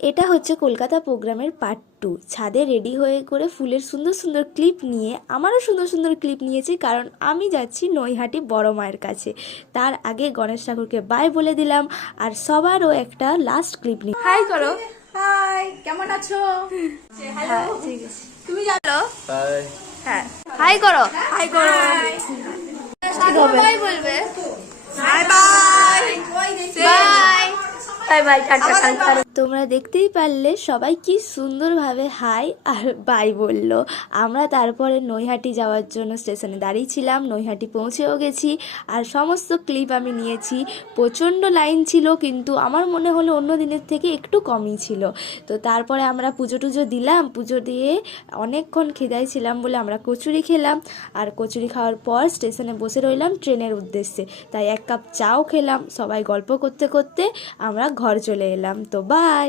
এটা হচ্ছে কলকাতা প্রোগ্রামের পার্ট 2। ছাদে রেডি হয়ে করে ফুলের সুন্দর সুন্দর ক্লিপ নিয়ে আমারও সুন্দর সুন্দর ক্লিপ নিয়েছি, কারণ আমি যাচ্ছি নৈহাটি বড় মায়ের কাছে। তার আগে গণেশ ঠাকুরকে বাই বলে দিলাম, আর সবারও একটা লাস্ট ক্লিপ নিই। হাই করো। হাই, কেমন আছো? হ্যালো, ঠিক আছে, তুমি জানো? হাই। হ্যাঁ হাই করো। হাই করো। বাই বলবে। Bye bye. Bye bye tata tata. তোমরা দেখতেই পারলে সবাই কি সুন্দরভাবে হাই আর বাই বলল। আমরা তারপরে নৈহাটি যাওয়ার জন্য স্টেশনে দাঁড়িয়েছিলাম, নৈহাটি পৌঁছেও গেছি। আর সমস্ত ক্লিপ আমি নিয়েছি। প্রচণ্ড লাইন ছিল, কিন্তু আমার মনে হলো অন্য দিনের থেকে একটু কমই ছিল। তো তারপরে আমরা পুজো টুজো দিলাম, পুজো দিয়ে অনেকক্ষণ খিদায় ছিলাম বলে আমরা কচুরি খেলাম। আর কচুরি খাওয়ার পর স্টেশনে বসে রইলাম ট্রেনের উদ্দেশ্যে। তাই এক কাপ চাও খেলাম, সবাই গল্প করতে করতে আমরা ঘর চলে এলাম। তো বাই।